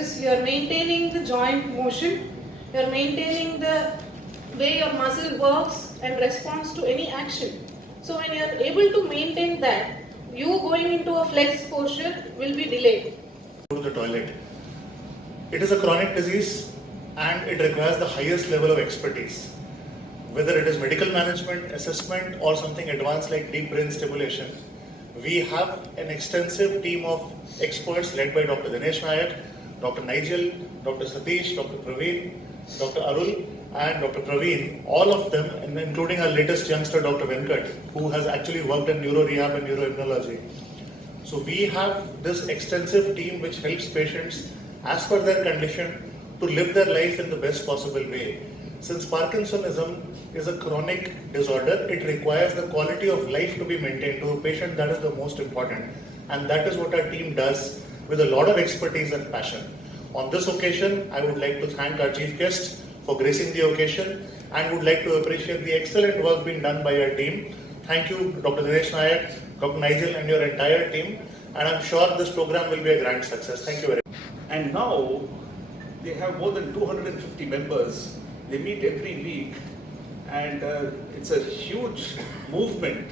is you are maintaining the joint motion, you are maintaining the way your muscle works and responds to any action. So when you are able to maintain that, you going into a flex posture will be delayed. Go to the toilet. It is a chronic disease and it requires the highest level of expertise. Whether it is medical management, assessment or something advanced like deep brain stimulation, we have an extensive team of experts led by Dr. Dinesh Nayak, Dr. Nigel, Dr. Satish, Dr. Praveen, Dr. Arul and Dr. Praveen, all of them, and including our latest youngster Dr. Venkat, who has actually worked in neuro rehab and neuroimmunology. So we have this extensive team which helps patients as per their condition to live their life in the best possible way. Since Parkinsonism is a chronic disorder, it requires the quality of life to be maintained to a patient. That is the most important. And that is what our team does with a lot of expertise and passion. On this occasion, I would like to thank our chief guest for gracing the occasion and would like to appreciate the excellent work being done by our team. Thank you, Dr. Dinesh Nayak, Dr. Nigel and your entire team. And I'm sure this program will be a grand success. Thank you very much. And now they have more than 250 members. They meet every week and it's a huge movement.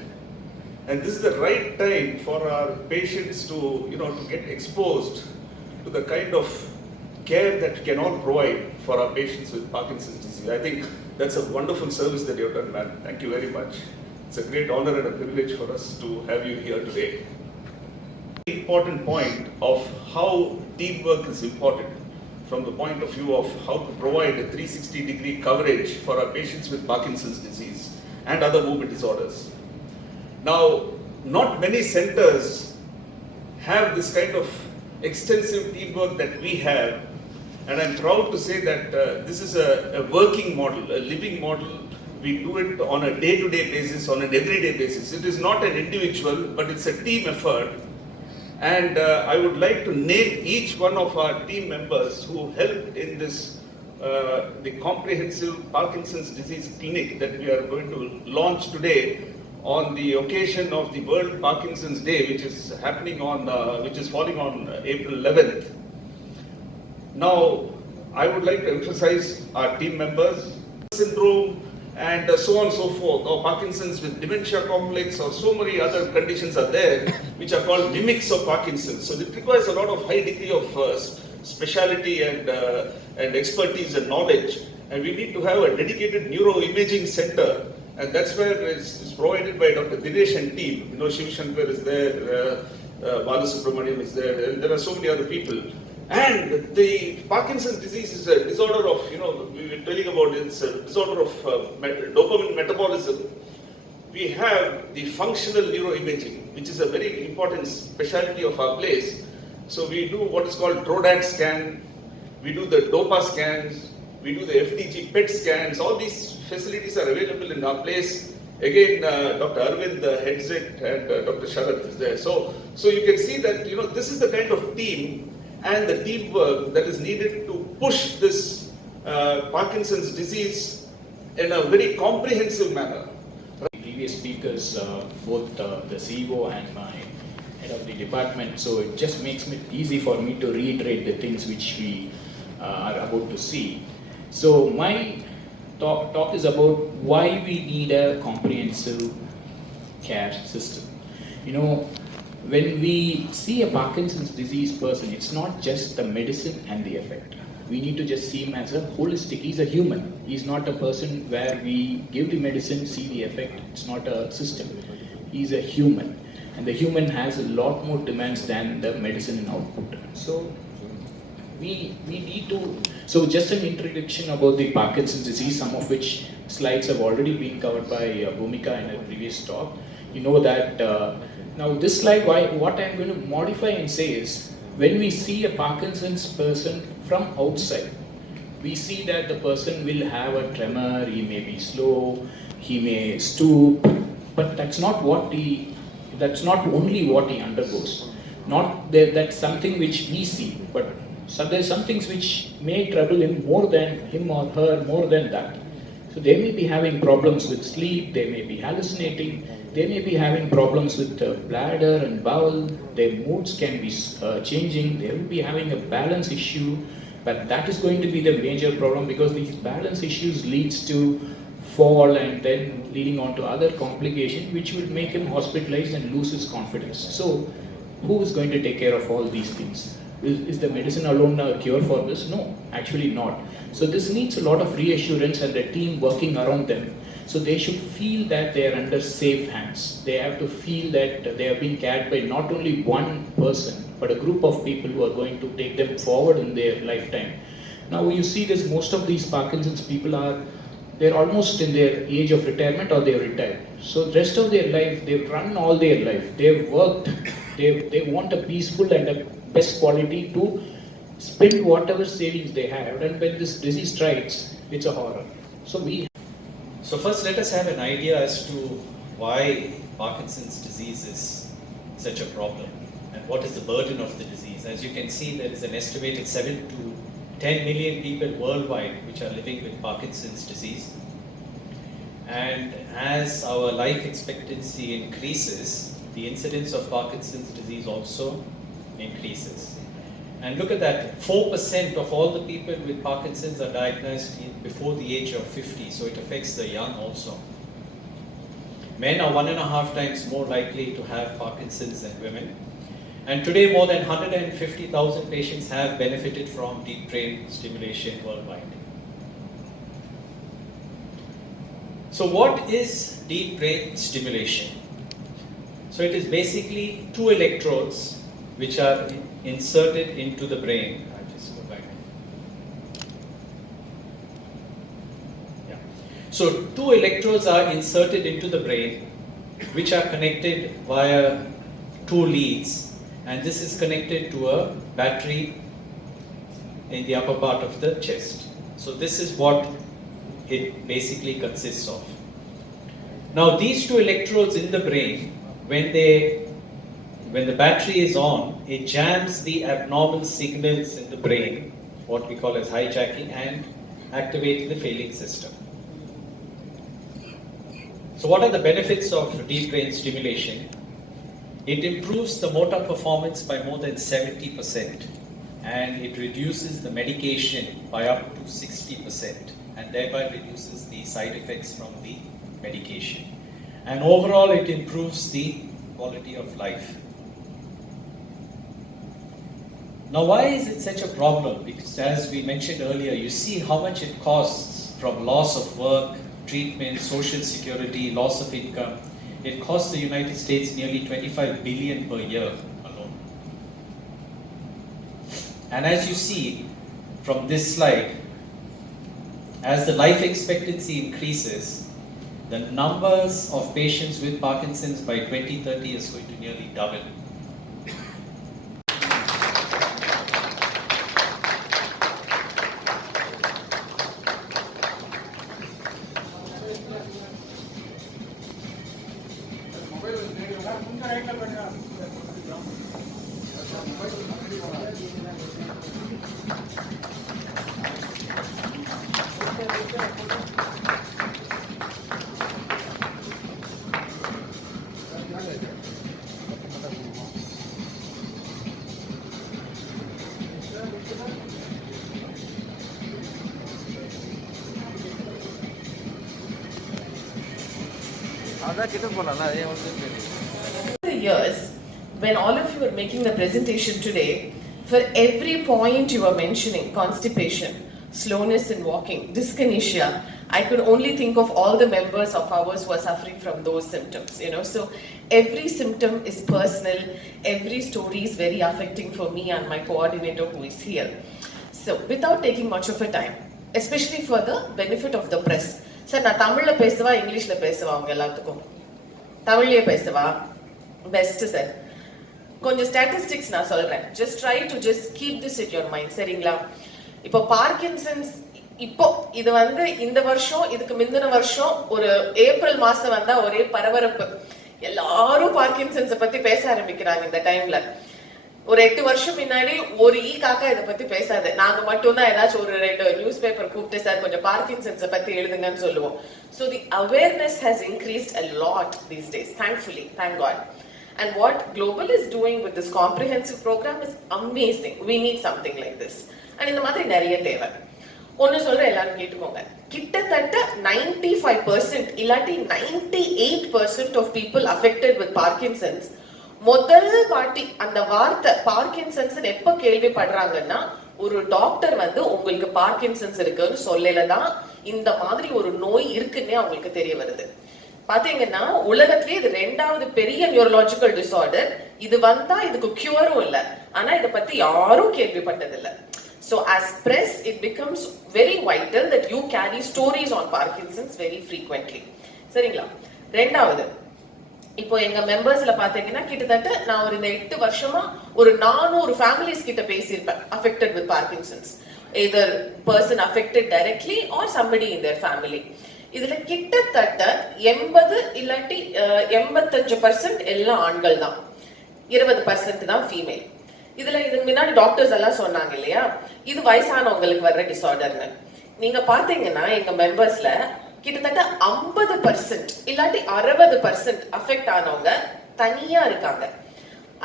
And this is the right time for our patients to, to get exposed to the kind of care that we can all provide for our patients with Parkinson's disease. I think that's a wonderful service that you've done, man. Thank you very much. It's a great honor and a privilege for us to have you here today. The important point of how teamwork is important from the point of view of how to provide a 360-degree coverage for our patients with Parkinson's disease and other movement disorders. Now, not many centers have this kind of extensive teamwork that we have, and I'm proud to say that this is a working model, a living model. We do it on a day-to-day basis, on an everyday basis. It is not an individual, but it's a team effort. And I would like to name each one of our team members who helped in this, the comprehensive Parkinson's disease clinic that we are going to launch today on the occasion of the World Parkinson's Day, which is happening on, which is falling on April 11th. Now, I would like to emphasize our team members, syndrome, and so on and so forth, or Parkinson's with dementia complex, or so many other conditions are there, which are called mimics of Parkinson's. So it requires a lot of high degree of speciality and expertise and knowledge. And we need to have a dedicated neuroimaging center, and that's where it's provided by Dr. Dinesh and team. Shiv Shankar is there, Balasubramanian is there, and there are so many other people. And the Parkinson's disease is a disorder of, we were telling about it, it's a disorder of dopamine metabolism. We have the functional neuroimaging, which is a very important specialty of our place. So we do what is called DRODAT scan, we do the DOPA scans, we do the FDG PET scans. All these facilities are available in our place. Again, Dr. Arvind heads it, and Dr. Sharath is there. So you can see that, this is the kind of team and the teamwork that is needed to push this Parkinson's disease in a very comprehensive manner. Previous speakers, both the CEO and my head of the department, so it just makes it easy for me to reiterate the things which we are about to see. So my talk is about why we need a comprehensive care system. When we see a Parkinson's disease person, it's not just the medicine and the effect. We need to just see him as a holistic. He's a human. He's not a person where we give the medicine, see the effect. It's not a system. He's a human. And the human has a lot more demands than the medicine output. So we need to... So just an introduction about the Parkinson's disease, some of which slides have already been covered by Bhumika in a previous talk. You know that... Now this slide, what I'm going to modify and say is, when we see a Parkinson's person from outside, we see that the person will have a tremor, he may be slow, he may stoop, but that's not only what he undergoes. That's something which we see, but there's some things which may trouble him more than him or her, more than that. So they may be having problems with sleep, they may be hallucinating, they may be having problems with bladder and bowel, their moods can be changing, they will be having a balance issue, but that is going to be the major problem, because these balance issues leads to fall and then leading on to other complications which will make him hospitalized and lose his confidence. So who is going to take care of all these things? Is the medicine alone a cure for this? No, actually not. So this needs a lot of reassurance and a team working around them. So they should feel that they are under safe hands. They have to feel that they are being cared by not only one person, but a group of people who are going to take them forward in their lifetime. Now you see this, most of these Parkinson's people they're almost in their age of retirement or they're retired. So the rest of their life, they've run all their life, they've worked, they want a peaceful and a best quality to spend whatever savings they have, and when this disease strikes, it's a horror. So first let us have an idea as to why Parkinson's disease is such a problem and what is the burden of the disease. As you can see, there is an estimated 7 to 10 million people worldwide which are living with Parkinson's disease. And as our life expectancy increases, the incidence of Parkinson's disease also increases. And look at that, 4% of all the people with Parkinson's are diagnosed before the age of 50, so it affects the young also. Men are 1.5 times more likely to have Parkinson's than women. And today more than 150,000 patients have benefited from deep brain stimulation worldwide. So what is deep brain stimulation? So it is basically 2 electrodes which are inserted into the brain. I'll just go back. Yeah. So 2 electrodes are inserted into the brain which are connected via 2 leads, and this is connected to a battery in the upper part of the chest. So this is what it basically consists of. Now these 2 electrodes in the brain, when the battery is on, it jams the abnormal signals in the brain, what we call as hijacking, and activating the failing system. So what are the benefits of deep brain stimulation? It improves the motor performance by more than 70%, and it reduces the medication by up to 60%, and thereby reduces the side effects from the medication. And overall it improves the quality of life. Now why is it such a problem? Because as we mentioned earlier, you see how much it costs, from loss of work, treatment, social security, loss of income. It costs the United States nearly 25 billion per year alone. And as you see from this slide, as the life expectancy increases, the numbers of patients with Parkinson's by 2030 is going to nearly double. The years, when all of you are making the presentation today, for every point you were mentioning, constipation, slowness in walking, dyskinesia, I could only think of all the members of ours who are suffering from those symptoms, So every symptom is personal, every story is very affecting for me and my coordinator who is here. So without taking much of a time, especially for the benefit of the press, sir, நான் தமிழ்ல பேசவா இங்கிலீஷ்ல பேசவா அவங்க எல்லாத்துக்கும்? தமிழ்லயே பேசவா? Best sir. கொஞ்சம் statistics நான் சொல்றேன். Just try to just keep this in your mind, சரிங்களா? இப்போ பார்க்கின்சன்ஸ் இப்போ இது இந்த வருஷம் இதுக்கு முந்தின வருஷம் ஒரு ஏப்ரல் மாசம் வந்தா ஒரே பரபரப்பு. எல்லாரும் பார்க்கின்சன்ஸ் பத்தி பேச ஆரம்பிக்கிறாங்க இந்த டைம்ல. ஒரு 8 வருஷம் முன்னாடி ஒரு காக்கா இதை பத்தி பேசாது. நாங்க மட்டும் தான் ஏதாச்சும் ஒரு 2 நியூஸ் பேப்பர் கூப்பிட்டு சார் கொஞ்சம் பார்க்கின்சன்ஸ் பத்தி எழுதுங்கன்னு சொல்லுவோம். So the awareness has increased a lot these days, thankfully, thank God. And what Global is doing with this comprehensive program is amazing. We need something like this. And இந்த மாதிரி நிறைய தேவை. ஒன்னு சொல்ற எல்லாரும் கேட்டுக்கோங்க. கிட்டத்தட்ட 95% இல்லாட்டி 98% of people affected with Parkinson's முதல் வாட்டி அந்த வார்த்தை பார்க்கின்சன்ஸ் எப்ப கேள்விப்படுறாங்கன்னா ஒரு டாக்டர் வந்து உங்களுக்கு பார்க்கின்சன்ஸ் இருக்குன்னு சொல்லலதான் இந்த மாதிரி ஒரு நோய் இருக்குன்னே அவங்களுக்கு தெரிய வருது. பாத்தீங்கன்னா உலகத்திலேயே இது 2வது பெரிய நியூரலாஜிக்கல் டிசார்டர். இது வந்தா இதுக்கு கியூரும் இல்ல, ஆனா இதை பத்தி யாரும் கேள்விப்பட்டதில்லை. So as press, it becomes very vital that you carry stories on Parkinson's very frequently. சரிங்களா? 2வது, இப்போ எங்க மெம்பர்ஸ்ல பாத்தீங்கன்னா கிட்டத்தட்ட நான் ஒரு இந்த 8 வருஷமா ஒரு 400 ஃபேமிலிஸ் கிட்ட பேசியிருப்பேன் affected with Parkinson's, either person affected directly or somebody in their family. இதுல கிட்டத்தட்ட 80 இல்லாட்டி 85% எல்லாம் ஆண்கள் தான், 20% தான் ஃபீமேல். இதுல இதுக்கு முன்னாடி டாக்டர்ஸ் எல்லாம் சொன்னாங்க இல்லையா, இது வயசானவங்களுக்கு வர்ற டிசார்டர்னு. நீங்க பாத்தீங்கன்னா எங்க மெம்பர்ஸ்ல கிட்டத்தட்ட 50% இல்லாட்டி 60% அஃபெக்ட் ஆனவங்க தனியா இருக்காங்க.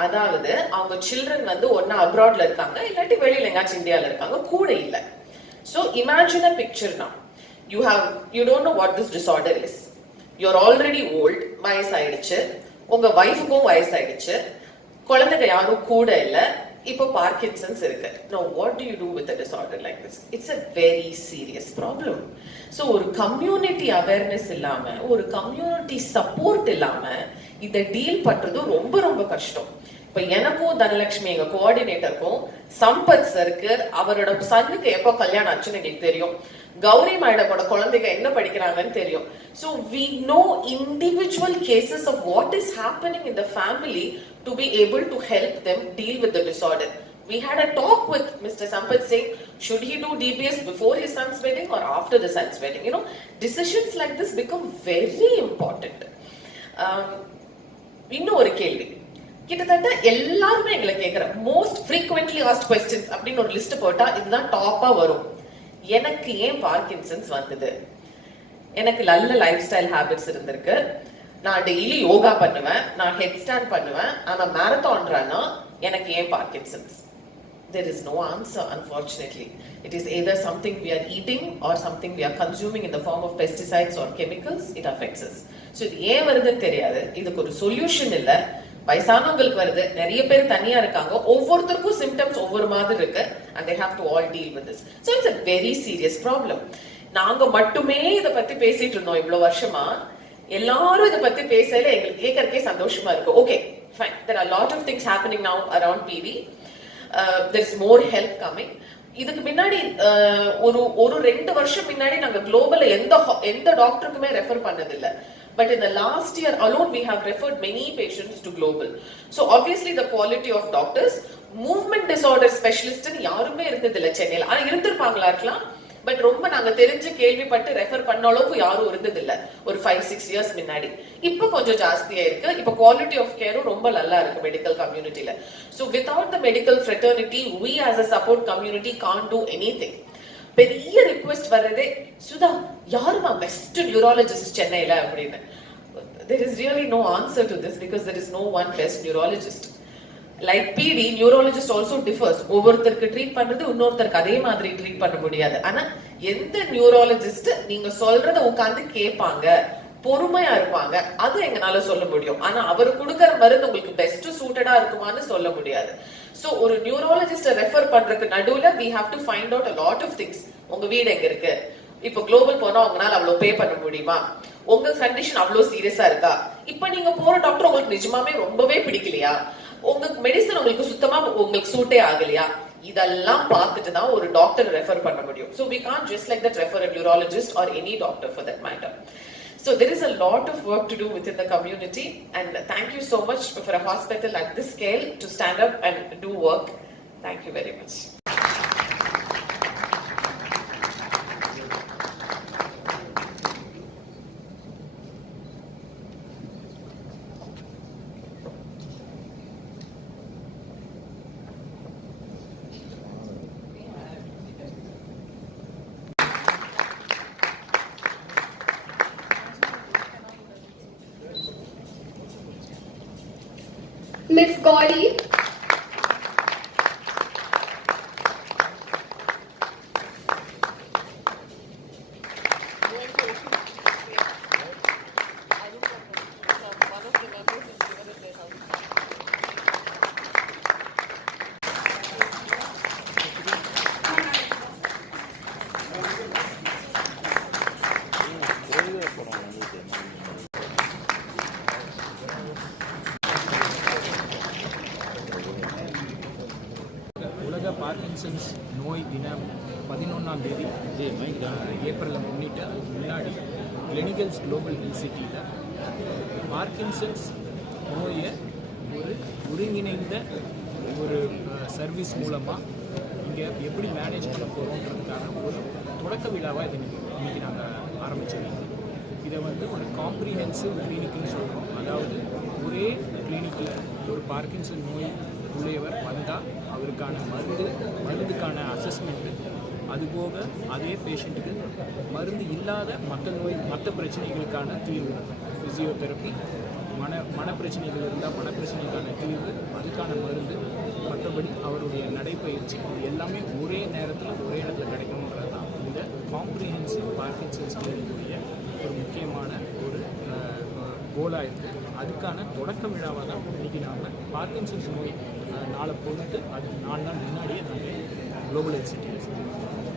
அதாவது அவங்க சில்ட்ரன் வந்து ஒன்னா அப்ராட்ல இருக்காங்க, இல்லாட்டி வெளியில எங்காச்சும் இந்தியால இருக்காங்க, கூட இல்ல. So imagine a picture now. You don't know what this disorder is. You're already old, வயசாயிடுச்சு, உங்க வைஃபுக்கும் வயசாயிடுச்சு, குழந்தைங்க யாரும் கூட இல்ல, இப்போ பார்க்கின்சன்ஸ் இருக்கு. Now what do you do with a disorder like this? It's a very serious problem. So ஒரு கம்யூனிட்டி அவேர்னஸ் இல்லாம, ஒரு கம்யூனிட்டி சப்போர்ட் இல்லாம இதை டீல் பண்றது ரொம்ப ரொம்ப கஷ்டம். இப்ப எனக்கும் தனலட்சுமி எங்க கோஆர்டினேட்டருக்கும் சம்பத் சருக்கு அவரோட சன்னுக்கு எப்போ கல்யாணம் ஆச்சுன்னு எங்களுக்கு தெரியும். கௌரி மேடமோட குழந்தைங்க என்ன படிக்கிறாங்கன்னு தெரியும். So we know individual cases of what is happening in the family to be able to help them deal with the disorder. We had a talk with Mr. Sampath saying, should he do DBS before his son's wedding or after the son's wedding? You know, decisions like this become very important. இன்னும் ஒரு கேள்வி, கிட்டத்தட்ட எல்லாருமே எங்களை கேட்கிற most frequently asked questions அப்படின்னு ஒரு list போட்டா இதுதான் டாப்பா வரும். எனக்கு ஏன் பார்க்கின்சன்ஸ் வந்தது? எனக்கு நல்ல லைஃப் ஸ்டைல் ஹேபிட்ஸ் இருந்திருக்கு, நான் டெய்லி யோகா பண்ணுவேன், நான் ஹெட் ஸ்டாண்ட் பண்ணுவேன், ஆனா மேரத்தான் ரன்னா எனக்கு ஏன் Parkinson's? There is no answer, unfortunately. It is either something we are eating or something we are consuming in the form of pesticides or chemicals. It affects us. So இது ஏன் வருதுன்னு தெரியாது, இதுக்கு ஒரு சொல்யூஷன் இல்ல. வயசானவங்களுக்கு வருது, நிறைய பேர் தனியா இருக்காங்க, ஒவ்வொருத்தருக்கும் சிம்டம்ஸ் ஒவ்வொரு மாதிரி இருக்கு, and they have to all deal with this. So it's a very serious problem. நாங்க மட்டுமே இத பத்தி பேசிட்டு இருந்தோம் இவ்வளவு வருஷமா, எல்லாரும் இத பத்தி பேசல எங்களுக்கு கேட்கறதுக்கே சந்தோஷமா இருக்கு. Okay, fine. There are a lot of things happening now around PV. There is more help coming. இதுக்கு முன்னாடி ஒரு 2 வருஷம் முன்னாடி நாங்க குளோபல்ல எந்த டாக்டருக்குமே ரெஃபர் பண்ணதில்லை. But in the last year alone, we have referred many patients to Global. So obviously the quality of doctors, movement disorder specialist யாருமே இருந்ததில்லை சென்னையில. ஆனா இருந்திருப்பாங்களா இருக்கலாம், பட் ரொம்ப நாங்க தெரிஞ்சு கேள்விப்பட்டு ரெஃபர் பண்ண அளவுக்கு யாரும் இருந்ததில்லை ஒரு 5-6 years முன்னாடி. இப்போ கொஞ்சம் ஜாஸ்தியா இருக்கு. இப்போ குவாலிட்டி ஆஃப் கேரும் ரொம்ப நல்லா இருக்கு medical கம்யூனிட்டியில. So without the medical fraternity, we as a support community can't do anything. பெரிய ரிக்வெஸ்ட் வர்றதே, சுதா யாருமா பெஸ்ட் நியூராலஜிஸ்ட் சென்னையில அப்படின்னு. There is really no answer to this because there is no one best neurologist. Like PD, neurologist also differs. ஒவ்வொருத்தருக்கு treat பண்றது இன்னொருத்தருக்கு அதே மாதிரி ட்ரீட் பண்ண முடியாது. ஆனா எந்த நியூராலஜிஸ்ட் நீங்க சொல்றத உட்கார்ந்து கேட்பாங்க, பொறுமையா இருப்பாங்க, அது எங்கனால சொல்ல முடியும். ஆனா அவர் கொடுக்கற மருந்து உங்களுக்கு பெஸ்ட் சூட்டடா இருக்குமான்னு சொல்ல முடியாது. சோ ஒரு நியூராலஜிஸ்ட ரெஃபர் பண்றதுக்கு நடுவுல we have to find out a lot of things. உங்க வீடு எங்க இருக்கு, இப்போ குளோபல் போனா உங்களால அவ்வளவு பே பண்ண முடியுமா, உங்க கண்டிஷன் அவ்வளவு சீரியஸா இருக்கா, இப்ப நீங்க போற டாக்டர் உங்களுக்கு நிஜமாவே ரொம்பவே பிடிக்கலையா, உங்க மெடிசன் உங்களுக்கு சுத்தமா உங்களுக்கு சூட்டே ஆகலையா, இதெல்லாம் பார்த்துட்டு தான் ஒரு டாக்டர் ரெஃபர் பண்ண முடியும். So we can't just like that refer a neurologist or any doctor for that matter. So there is a lot of work to do within the community, and thank you so much for a hospital at this scale to stand up and do work. Thank you very much. Miss Gauri. உலக Parkinson's நோய் தினம் 11ஆம் தேதி ஏப்ரலில் முன்னிட்டு அதுக்கு முன்னாடி clinicals global இன்ஸ்டிடியூட்டில் Parkinson's நோயை ஒரு ஒருங்கிணைந்த ஒரு சர்வீஸ் மூலமாக இங்கே எப்படி மேனேஜ் பண்ண போகிறோன்றதுக்கான ஒரு தொடக்க விழாவாக இது இன்றைக்கி நாங்கள் ஆரம்பிச்சிருக்கோம். இதை வந்து ஒரு காம்ப்ரிஹென்சிவ் கிளினிக்னு சொல்கிறோம். அதாவது ஒரே கிளினிக்கில் ஒரு பார்க்கின்சன் நோய் உள்ளவர் வந்தால் அவருக்கான மருந்துக்கான அசஸ்மெண்ட்டு, அதுபோக அதே பேஷண்ட்டுக்கு மருந்து இல்லாத மற்ற பிரச்சனைகளுக்கான தீர்வு, ஃபிசியோதெரப்பி, மனப்பிரச்சனைகள் இருந்தால் மனப்பிரச்சனைக்கான தீர்வு, அதுக்கான மருந்து, மற்றபடி அவருடைய நடைப்பயிற்சி, இது எல்லாமே ஒரே நேரத்தில் ஒரே இடத்துல கிடைக்கணுன்றது தான் இந்த காம்ப்ரிஹென்சிவ் பார்க்கின்சன்ஸ் கிளினிக்குடைய ஒரு முக்கியமான ஒரு கோலாக இருக்குது. அதுக்கான தொடக்க விழாவாக தான் இன்றைக்கி நாம் பார்க்கின்சன்ஸ் நோய் நாளை பொறுத்து அதுக்கு 4 நாள் முன்னாடியே நாங்கள் குளோபல் இன்ஸ்டிடியூட்